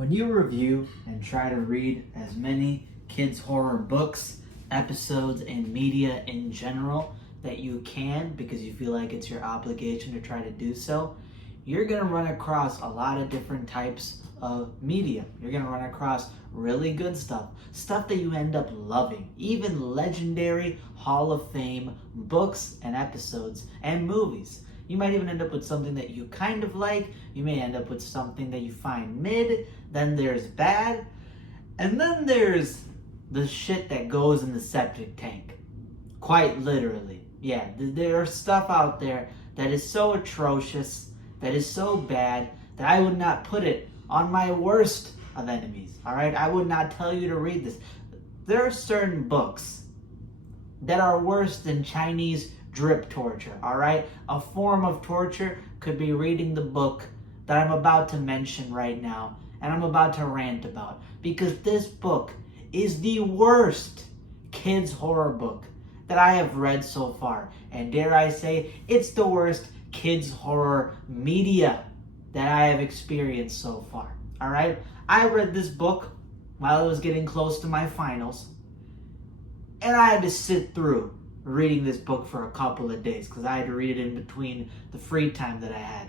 When you review and try to read as many kids' horror books, episodes, and media in general that you can because you feel like it's your obligation to try to do so, you're going to run across a lot of different types of media. You're going to run across really good stuff that you end up loving, even legendary Hall of Fame books and episodes and movies. You might even end up with something that you kind of like. You may end up with something that you find mid. Then there's bad. And then there's the shit that goes in the septic tank. Quite literally. Yeah, there's stuff out there that is so atrocious, that is so bad, that I would not put it on my worst of enemies. Alright? I would not tell you to read this. There are certain books that are worse than Chinese drip torture, alright? A form of torture could be reading the book that I'm about to mention right now and I'm about to rant about, because this book is the worst kids horror book that I have read so far, and dare I say, it's the worst kids horror media that I have experienced so far, alright? I read this book while I was getting close to my finals, and I had to sit through reading this book for a couple of days because I had to read it in between the free time that I had.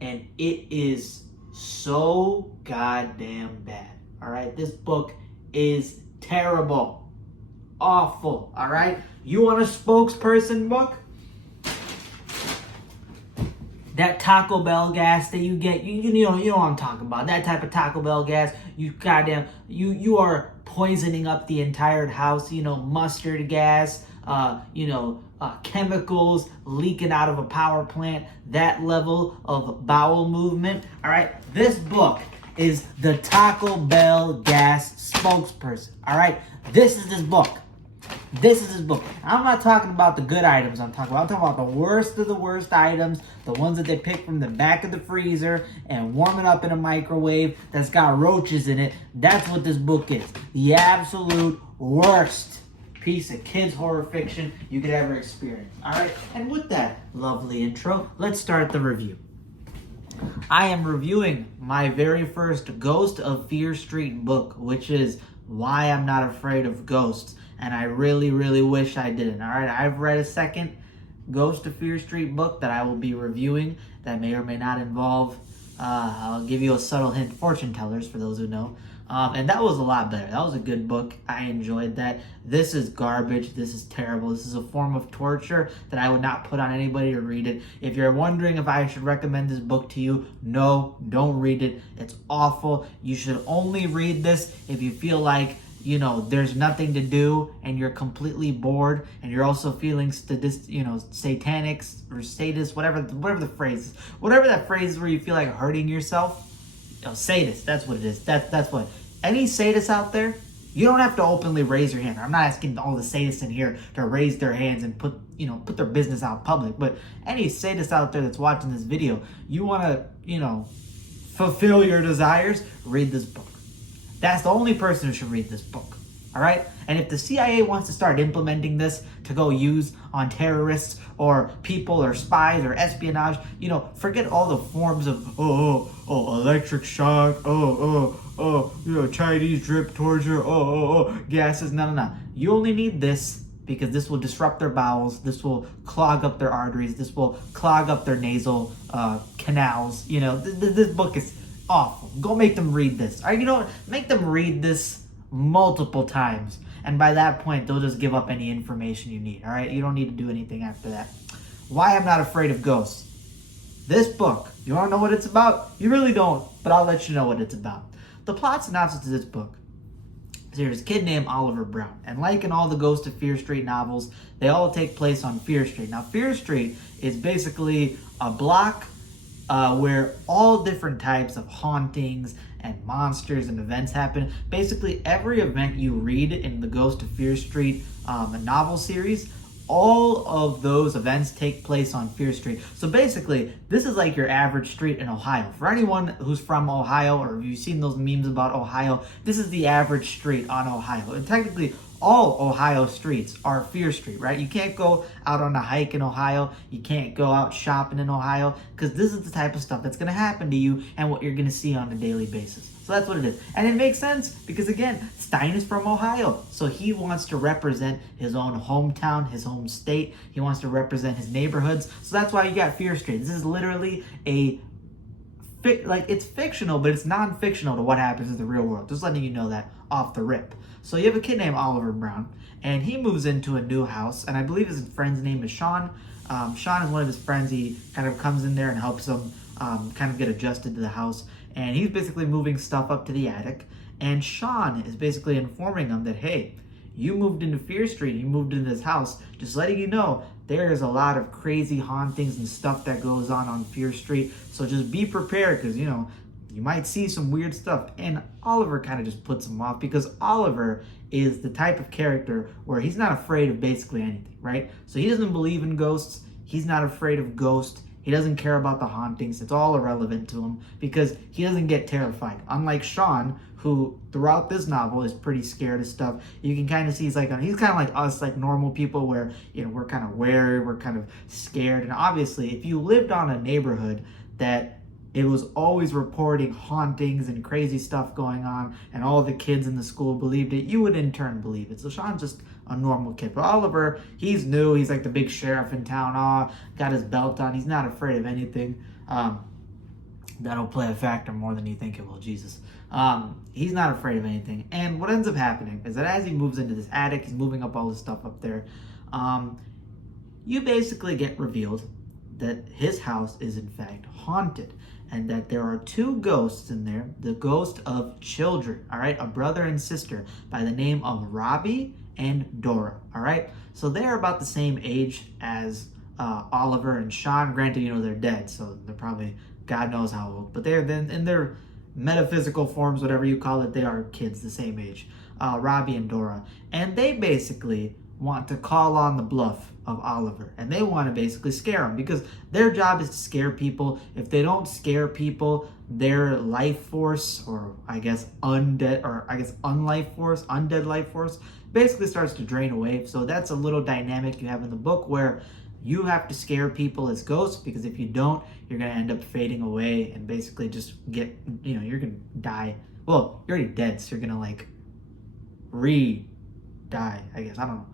And it is so goddamn bad. Alright? This book is terrible. Awful. Alright? You want a spokesperson book? That Taco Bell gas that you get, you know what I'm talking about. That type of Taco Bell gas, you are poisoning up the entire house, mustard gas, chemicals leaking out of a power plant, that level of bowel movement. All right, this book is the Taco Bell gas spokesperson. All right, this is this book. This is his book. I'm not talking about the good items I'm talking about the worst of the worst items, the ones that they pick from the back of the freezer and warm it up in a microwave that's got roaches in it. That's what this book is. The absolute worst piece of kids horror fiction you could ever experience. Alright, and with that lovely intro, let's start the review. I am reviewing my very first Ghost of Fear Street book, which is Why I'm Not Afraid of Ghosts. And I really, really wish I didn't. Alright, I've read a second Ghost of Fear Street book that I will be reviewing that may or may not involve, I'll give you a subtle hint, fortune tellers for those who know. And that was a lot better. That was a good book. I enjoyed that. This is garbage. This is terrible. This is a form of torture that I would not put on anybody to read it. If you're wondering if I should recommend this book to you, no, don't read it. It's awful. You should only read this if you feel like there's nothing to do and you're completely bored and you're also feeling satanic or sadist, whatever the phrase is. Whatever that phrase is where you feel like hurting yourself. Sadist, that's what it is. That's what. Any sadists out there, you don't have to openly raise your hand. I'm not asking all the sadists in here to raise their hands and put their business out public, but any sadist out there that's watching this video, you want to, fulfill your desires, read this book. That's the only person who should read this book, all right? And if the CIA wants to start implementing this to go use on terrorists or people or spies or espionage, forget all the forms of, electric shock, Chinese drip torture, gases, no. You only need this because this will disrupt their bowels, this will clog up their arteries, this will clog up their nasal canals. This book is awful. Go make them read this. Or make them read this multiple times. And by that point, they'll just give up any information you need. Alright? You don't need to do anything after that. Why I'm Not Afraid of Ghosts. This book, you want to know what it's about? You really don't, but I'll let you know what it's about. The plot synopsis of this book is there's a kid named Oliver Brown. And like in all the Ghost of Fear Street novels, they all take place on Fear Street. Now, Fear Street is basically a block where all different types of hauntings and monsters and events happen. Basically, every event you read in the Ghost of Fear Street novel series, all of those events take place on Fear Street. So basically, this is like your average street in Ohio. For anyone who's from Ohio, or if you've seen those memes about Ohio, this is the average street on Ohio. And technically, all Ohio streets are Fear Street, right? You can't go out on a hike in Ohio. You can't go out shopping in Ohio, because this is the type of stuff that's going to happen to you and what you're going to see on a daily basis. So that's what it is. And it makes sense because, again, Stein is from Ohio. So he wants to represent his own hometown, his home state. He wants to represent his neighborhoods. So that's why you got Fear Street. This is literally it's fictional, but it's non-fictional to what happens in the real world. Just letting you know that off the rip. So you have a kid named Oliver Brown, and he moves into a new house, and I believe his friend's name is Sean. Sean is one of his friends. He kind of comes in there and helps him kind of get adjusted to the house, and he's basically moving stuff up to the attic, and Sean is basically informing him that, hey, you moved into Fear Street, you moved into this house, just letting you know there is a lot of crazy hauntings and stuff that goes on Fear Street, so just be prepared, because, you know, you might see some weird stuff. And Oliver kind of just puts him off, because Oliver is the type of character where he's not afraid of basically anything, right? So he doesn't believe in ghosts, he's not afraid of ghosts, he doesn't care about the hauntings, it's all irrelevant to him, because he doesn't get terrified. Unlike Sean, who throughout this novel is pretty scared of stuff. You can kind of see he's kind of like us, like normal people, where, you know, we're kind of wary, we're kind of scared. And obviously, if you lived on a neighborhood that it was always reporting hauntings and crazy stuff going on, and all the kids in the school believed it, you would in turn believe it. So Sean's just a normal kid. But Oliver, he's new, he's like the big sheriff in town, got his belt on, he's not afraid of anything. That'll play a factor more than you think it will, Jesus. He's not afraid of anything. And what ends up happening is that as he moves into this attic, he's moving up all this stuff up there, you basically get revealed that his house is in fact haunted, and that there are two ghosts in there, the ghost of children, all right, a brother and sister by the name of Robbie and Dora, all right? So they're about the same age as Oliver and Sean. Granted, you know, they're dead, so they're probably God knows how old, but they're then in their metaphysical forms, whatever you call it, they are kids the same age, Robbie and Dora. And they basically want to call on the bluff of Oliver, and they want to basically scare him, because their job is to scare people. If they don't scare people, their life force, or I guess undead life force, basically starts to drain away. So that's a little dynamic you have in the book, where you have to scare people as ghosts, because if you don't, you're going to end up fading away and basically just get, you know, you're going to die. Well, you're already dead, so you're going to like die, I guess. I don't know.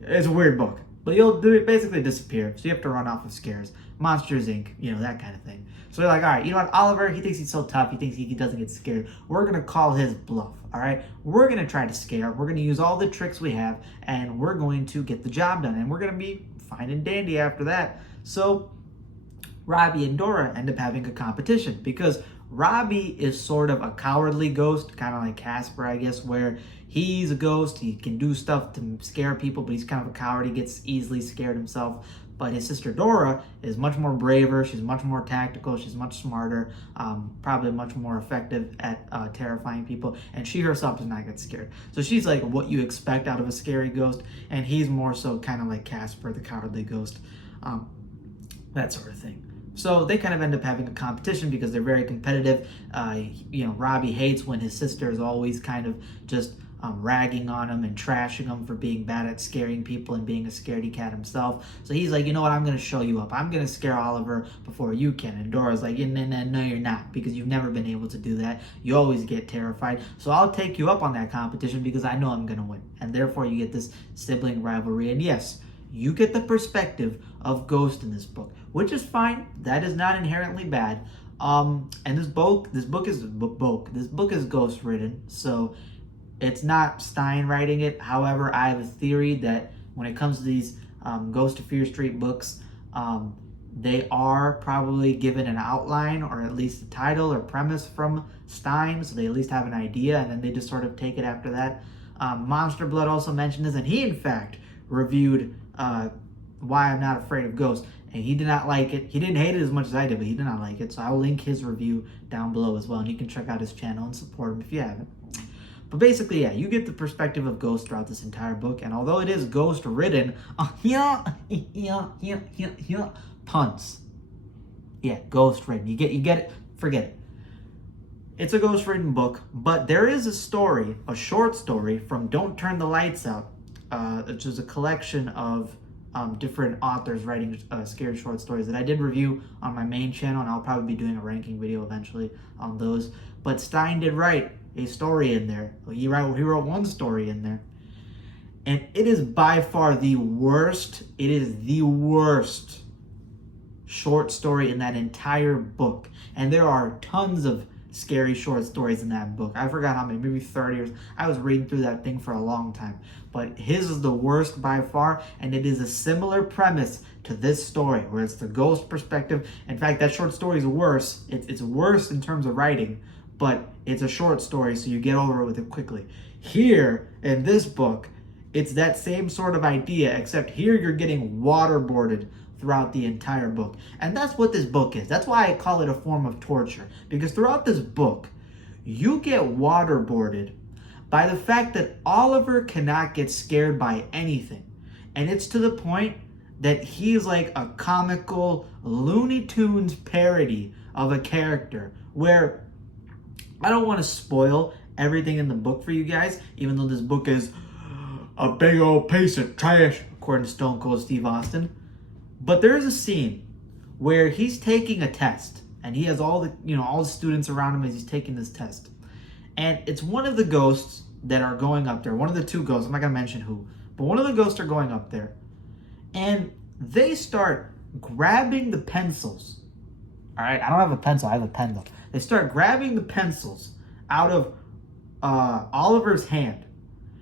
It's a weird book, but you'll basically disappear, so you have to run off of scares. Monsters Inc., you know, that kind of thing. So they're like, all right, you know what, Oliver, he thinks he's so tough, he thinks he doesn't get scared. We're going to call his bluff, all right? We're going to try to scare, we're going to use all the tricks we have, and we're going to get the job done, and we're going to be fine and dandy after that. So Robbie and Dora end up having a competition, because Robbie is sort of a cowardly ghost, kind of like Casper, I guess, where he's a ghost, he can do stuff to scare people, but he's kind of a coward, he gets easily scared himself. But his sister Dora is much more braver, she's much more tactical, she's much smarter, probably much more effective at terrifying people, and she herself does not get scared. So she's like what you expect out of a scary ghost, and he's more so kind of like Casper, the cowardly ghost, that sort of thing. So they kind of end up having a competition because they're very competitive. You know, Robbie hates when his sister is always kind of just ragging on him and trashing him for being bad at scaring people and being a scaredy cat himself. So he's like, you know what, I'm going to show you up. I'm going to scare Oliver before you can. And Dora's like, no, you're not, because you've never been able to do that. You always get terrified. So I'll take you up on that competition because I know I'm going to win. And therefore you get this sibling rivalry. And yes, you get the perspective of Ghost in this book, which is fine. That is not inherently bad. And this book is ghost written, so it's not Stein writing it. However, I have a theory that when it comes to these Ghost of Fear Street books, they are probably given an outline or at least a title or premise from Stein, so they at least have an idea, and then they just sort of take it after that. Monster Blood also mentioned this, and he in fact reviewed Why I'm Not Afraid of Ghosts, and he did not like it. He didn't hate it as much as I did, but he did not like it, so I'll link his review down below as well, and you can check out his channel and support him if you haven't. But basically, yeah, you get the perspective of Ghost throughout this entire book, and although it is ghost-ridden, puns. Yeah, ghostwritten. You get it? Forget it. It's a ghostwritten book, but there is a story, a short story from Don't Turn the Lights Out, which is a collection of different authors writing scary short stories that I did review on my main channel, and I'll probably be doing a ranking video eventually on those. But Stein did write a story in there. He wrote one story in there, and it is by far the worst. It is the worst short story in that entire book, and there are tons of scary short stories in that book. I forgot how many, maybe 30 or I was reading through that thing for a long time. But his is the worst by far, and it is a similar premise to this story, where it's the ghost perspective. In fact, that short story is worse. It's worse in terms of writing, but it's a short story, so you get over it with it quickly. Here, in this book, it's that same sort of idea, except here you're getting waterboarded throughout the entire book. And that's what this book is. That's why I call it a form of torture. Because throughout this book, you get waterboarded by the fact that Oliver cannot get scared by anything. And it's to the point that he's like a comical Looney Tunes parody of a character, where I don't want to spoil everything in the book for you guys, even though this book is a big old piece of trash, according to Stone Cold Steve Austin. But there is a scene where he's taking a test, and he has all the students around him as he's taking this test. And it's one of the ghosts that are going up there. One of the two ghosts, I'm not going to mention who, but one of the ghosts are going up there. And they start grabbing the pencils. All right, I don't have a pencil, I have a pen though. They start grabbing the pencils out of Oliver's hand,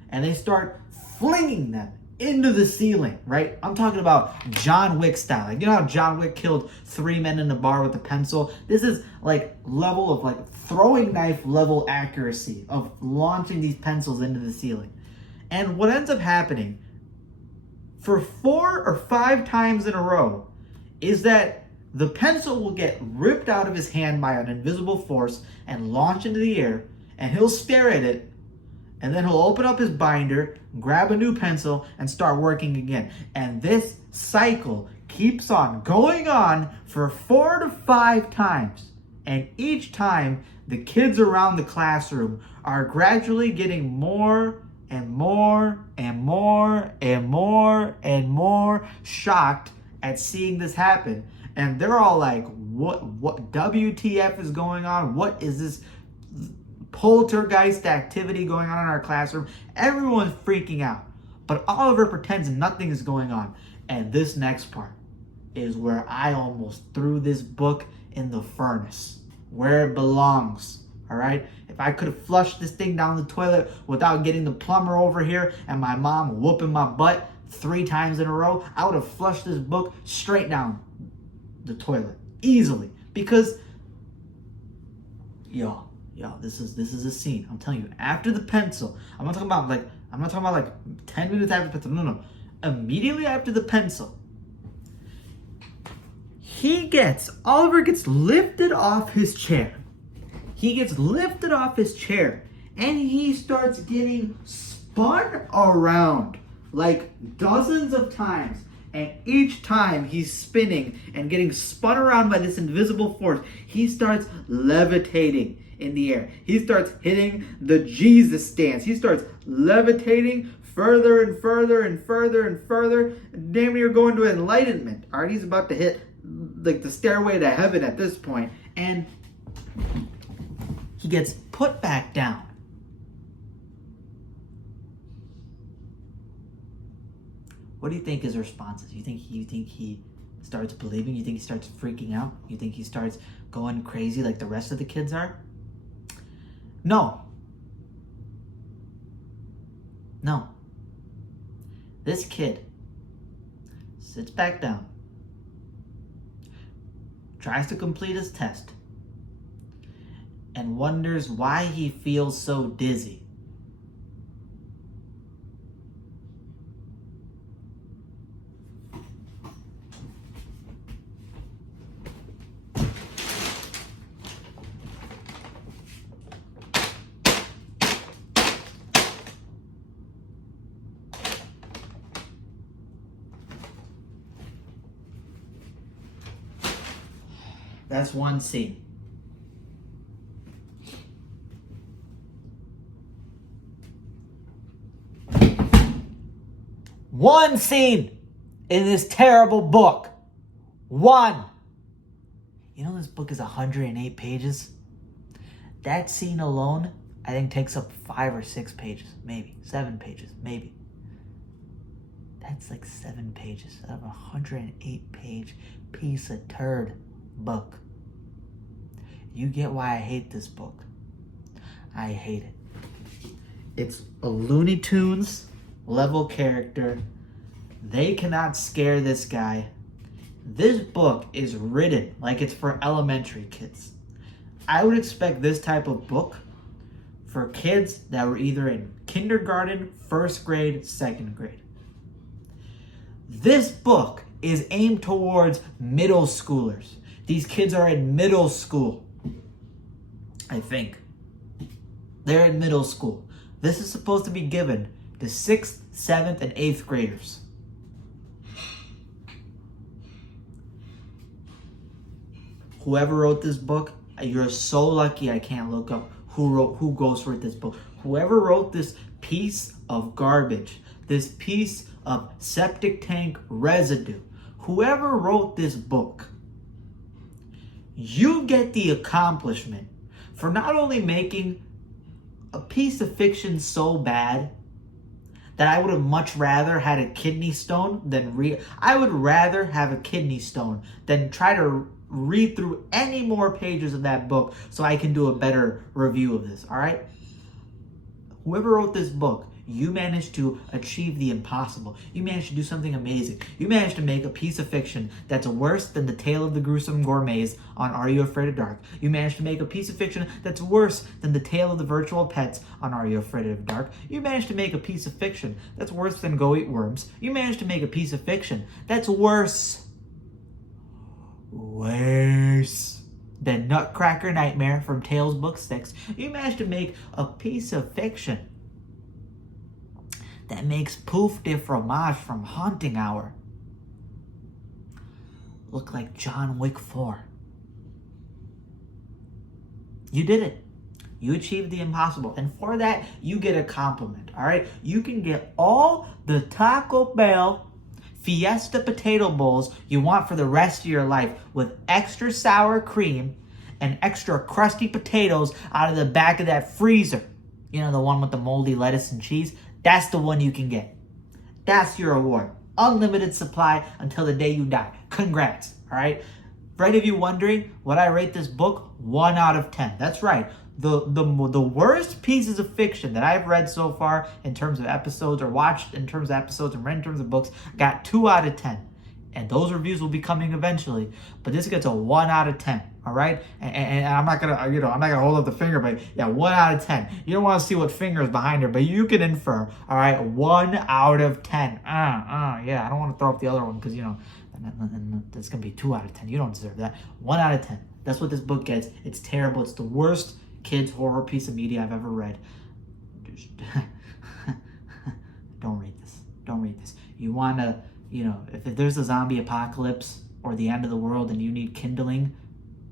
and they start flinging them into the ceiling, right? I'm talking about John Wick style. Like, you know how John Wick killed 3 men in a bar with a pencil? This is like level of like throwing knife level accuracy of launching these pencils into the ceiling. And what ends up happening for 4 or 5 times in a row is that the pencil will get ripped out of his hand by an invisible force and launched into the air, and he'll stare at it. And then he'll open up his binder, grab a new pencil, and start working again. And this cycle keeps on going on for 4 to 5 times. And each time, the kids around the classroom are gradually getting more and more and more and more and more shocked at seeing this happen. And they're all like, what WTF is going on? What is this poltergeist activity going on in our classroom? Everyone's freaking out, but Oliver pretends nothing is going on. And this next part is where I almost threw this book in the furnace, where it belongs. All right, if I could have flushed this thing down the toilet without getting the plumber over here and my mom whooping my butt 3 times in a row, I would have flushed this book straight down the toilet easily. Because y'all, this is a scene. I'm telling you, after the pencil, I'm not talking about like 10 minutes after the pencil. No. Immediately after the pencil, Oliver gets lifted off his chair. He gets lifted off his chair, and he starts getting spun around like dozens of times. And each time he's spinning and getting spun around by this invisible force, he starts levitating in the air. He starts hitting the Jesus stance. He starts levitating further and further and further and further. Damn near going to enlightenment. All right, he's about to hit like the stairway to heaven at this point. And he gets put back down. What do you think his response is? You think he starts believing? You think he starts freaking out? You think he starts going crazy like the rest of the kids are? No. This kid sits back down, tries to complete his test, and wonders why he feels so dizzy. That's one scene. One scene in this terrible book. One. You know this book is 108 pages? That scene alone, I think, takes up 5 or 6 pages. Maybe. 7 pages. Maybe. That's like 7 pages out of a 108-page piece of turd book. You get why I hate this book. I hate it. It's a Looney Tunes level character. They cannot scare this guy. This book is written like it's for elementary kids. I would expect this type of book for kids that were either in kindergarten, first grade, second grade. This book is aimed towards middle schoolers. These kids are in middle school, I think. They're in middle school. This is supposed to be given to 6th, 7th, and 8th graders. Whoever wrote this book, you're so lucky I can't look up who ghostwrote this book. Whoever wrote this piece of garbage, this piece of septic tank residue, whoever wrote this book, you get the accomplishment for not only making a piece of fiction so bad that I would have much rather had a kidney stone than I would rather have a kidney stone than try to read through any more pages of that book so I can do a better review of this, all right? Whoever wrote this book, you managed to achieve the impossible. You managed to do something amazing. You managed to make a piece of fiction that's worse than The Tale of the Gruesome Gourmets on Are You Afraid of Dark? You managed to make a piece of fiction that's worse than The Tale of the Virtual Pets on Are You Afraid of Dark? You managed to make a piece of fiction that's worse than Go Eat Worms. You managed to make a piece of fiction that's worse than Nutcracker Nightmare from Tales Book 6. You managed to make a piece of fiction that makes Pouf de Fromage from Haunting Hour look like John Wick 4. You did it. You achieved the impossible. And for that, you get a compliment, all right? You can get all the Taco Bell Fiesta potato bowls you want for the rest of your life with extra sour cream and extra crusty potatoes out of the back of that freezer. You know, the one with the moldy lettuce and cheese? That's the one you can get. That's your award. Unlimited supply until the day you die. Congrats, all right? For any of you wondering what I rate this book, 1 out of 10. That's right. The worst pieces of fiction that I've read so far in terms of episodes or watched in terms of episodes and read in terms of books got 2 out of 10. And those reviews will be coming eventually. But this gets a 1 out of 10. All right? And I'm not gonna, I'm not gonna hold up the finger, but yeah, 1 out of 10. You don't want to see what finger is behind her, but you can infer. All right, 1 out of 10. Yeah, I don't want to throw up the other one because that's gonna be 2 out of 10. You don't deserve that. 1 out of 10. That's what this book gets. It's terrible. It's the worst kids horror piece of media I've ever read. Don't read this. Don't read this. You want to, if there's a zombie apocalypse or the end of the world and you need kindling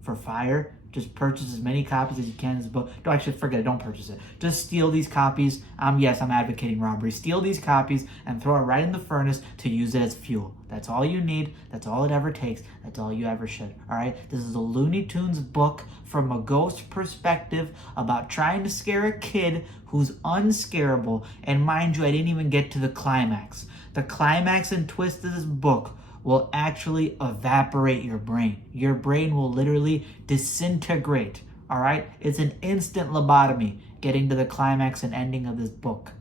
for fire, just purchase as many copies as you can of this book. Don't actually forget it. Don't purchase it. Just steal these copies. Yes, I'm advocating robbery. Steal these copies and throw it right in the furnace to use it as fuel. That's all you need. That's all it ever takes. That's all you ever should. All right? This is a Looney Tunes book from a ghost perspective about trying to scare a kid who's unscarable. And mind you, I didn't even get to the climax. The climax and twist of this book will actually evaporate your brain. Your brain will literally disintegrate, all right? It's an instant lobotomy getting to the climax and ending of this book,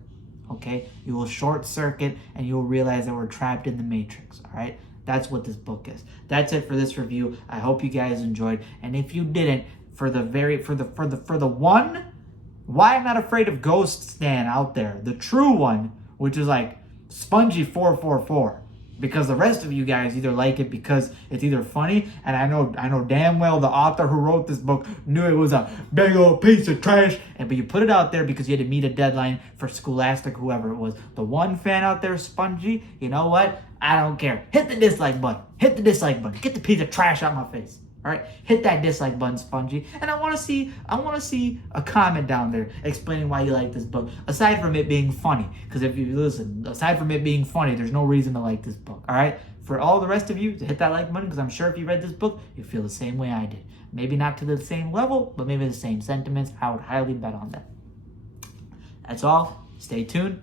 okay? You will short circuit and you will realize that we're trapped in the Matrix, all right? That's what this book is. That's it for this review. I hope you guys enjoyed. And if you didn't, for the one, Why I'm Not Afraid of Ghosts stan out there, the true one, which is like Spongy 444. Because the rest of you guys either like it because it's either funny, and I know damn well the author who wrote this book knew it was a big old piece of trash, but you put it out there because you had to meet a deadline for Scholastic, whoever it was. The one fan out there, Spongy, you know what? I don't care. Hit the dislike button. Hit the dislike button. Get the piece of trash out my face. All right, hit that dislike button, Spongy, and I want to see a comment down there explaining why you like this book. Aside from it being funny, because if you listen, aside from it being funny, there's no reason to like this book. All right, for all the rest of you to hit that like button, because I'm sure if you read this book, you feel the same way I did. Maybe not to the same level, but maybe the same sentiments. I would highly bet on that. That's all. Stay tuned.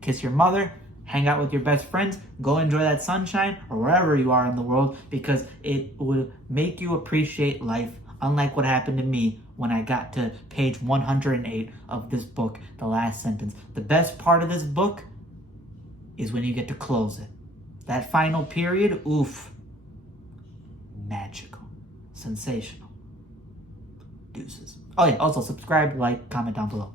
Kiss your mother. Hang out with your best friends, go enjoy that sunshine or wherever you are in the world, because it would make you appreciate life, unlike what happened to me when I got to page 108 of this book, the last sentence. The best part of this book is when you get to close it. That final period, oof, magical, sensational. Deuces. Oh yeah, also subscribe, like, comment down below.